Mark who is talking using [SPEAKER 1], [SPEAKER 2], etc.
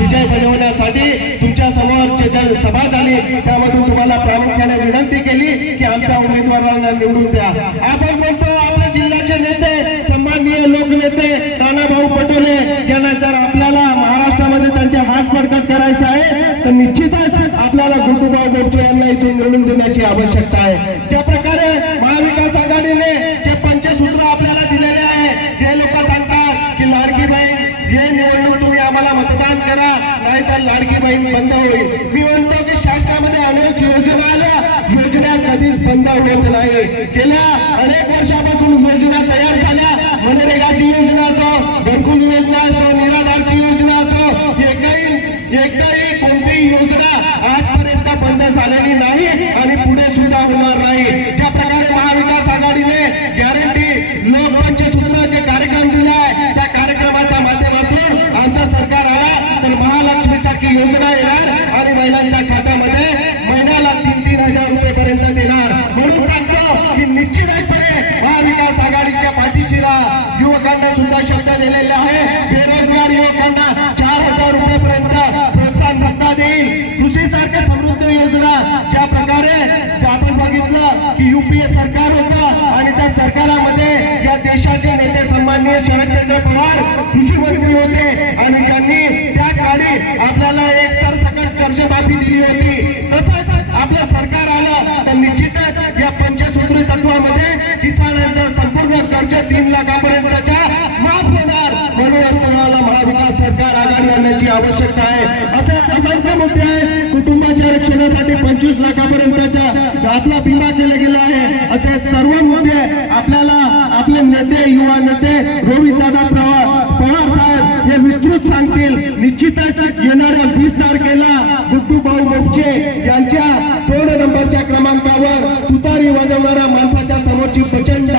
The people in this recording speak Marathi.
[SPEAKER 1] विजय बनवण्यासाठी तुमच्यासमोर जे सभा झाली त्यामधून तुम्हाला प्रामुख्याने विनंती केली की आमच्या उमेदवारांना निवडून द्या. आपण म्हणतो आपल्या जिल्ह्याचे नेते सन्माननीय लोकनेते नानाभाऊ पटोले यांना जर आपल्याला महाराष्ट्रामध्ये त्यांच्या हात बडकट करायचं आहे तर निश्चितच आपल्याला गुंडूभाऊ गोपचे यांना इथून निवडून देण्याची आवश्यकता आहे. ज्या प्रकारे महाविकास आघाडीने जे पंचसूत्र आपल्याला दिलेले आहे जे लोक सांगतात की लाडकी बहीण जे निवडणूक तुम्ही आम्हाला करा नाहीतर लाडकी बहीण बंद होईल. मी म्हणतो की शासनामध्ये अनेक योजना आल्या. योजना कधीच बंद होत नाही. गेल्या अनेक वर्षापासून योजना तयार झाल्या. मनरेगाची योजना असो घरकुल योजना असो निराधारची योजना असो एकही एकदा तर महालक्ष्मी सारखी योजना येणार आणि महिलांच्या खात्यामध्ये महिन्याला तीन तीन हजार रुपये पर्यंत देणार. म्हणून सांगतो की निश्चितपणे महाविकास आघाडीच्या पाठीशी युवकांना सुद्धा शब्द दिलेले आहे. बेरोजगार युवकांना चार हजार रुपये पर्यंत प्रोत्साहन भत्ता देईल. कृषीसारख्या समृद्ध योजना ज्या प्रकारे आपण बघितलं की युपीए सरकार होतं आणि त्या सरकारामध्ये या देशाचे नेते सन्माननीय शरदचंद्र पवार कृषी मंत्री होते आणि कर्जाची माफी दिली होती. तसंच आपलं सरकार आलं तर निश्चितच या पंचसूत्री तत्वामध्ये किसानांचं संपूर्ण कर्ज तीन लाखापर्यंतच्या माफ होणार. म्हणूनच तुम्हाला महाविकास सरकार आघाडी आणण्याची आवश्यकता आहे. असे असंख्य मुद्दे आहे कुटुंबाच्या रक्षणासाठी पंचवीस लाखापर्यंतच्या आपला विमा केला गेला आहे. असे सर्व मुद्दे आपल्याला आपले नेते युवा नेते रोहित दादा असतील निश्चितच येणाऱ्या वीस तारखेला गुड्डू भाऊ मोपचे यांच्या दोन नंबरच्या क्रमांकावर तुतारी वाजवणाऱ्या माणसाच्या समोरची प्रचंड